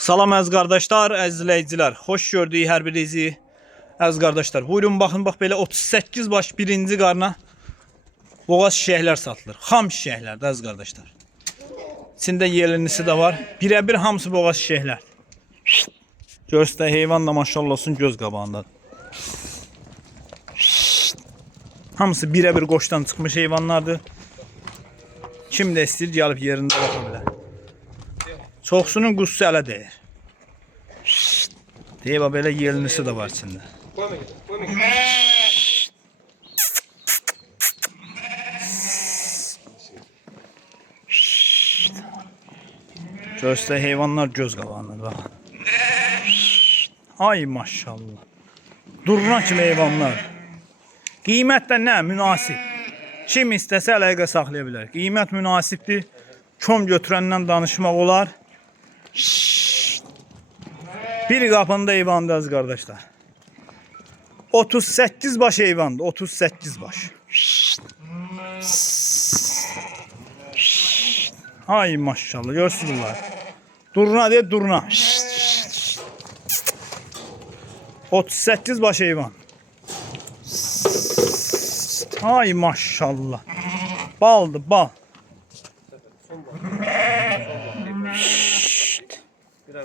Salam əziz qardaşlar, əziz izləyicilər. Xoş gördük hər birinizi. Əziz qardaşlar, buyurun baxın, bax belə 38 baş birinci qarna boğaz şişəklər satılır. Xam şişəklərdir əziz qardaşlar. İçində yerlisi də var. Birəbir hamısı boğaz şişəklər. Görsdə heyvan da maşallah olsun göz qabağındadır. Hamısı birəbir qoşdan çıxmış heyvanlardır. Kim də istəyir gəlib yerində baxa bilər. Çoxsunun quzusu ələ deyir. Deyib belə yelnisi də var içində. Göstər heyvanlar göz qabağındadır baxın. Ay maşallah. Durna kimi heyvanlar. Qiymət də nə? Münasib. Kim istəsə əlaqə saxlaya bilər. Qiymət münasibdir. Kom götürəndən danışmaq olar. Bir qapında heyvandır az qardaşlar. 38 baş heyvandır. 38 baş. Ay maşallah görsünüzlər. Durna deyir durna. 38 baş heyvan. Ay maşallah. Baldır bal.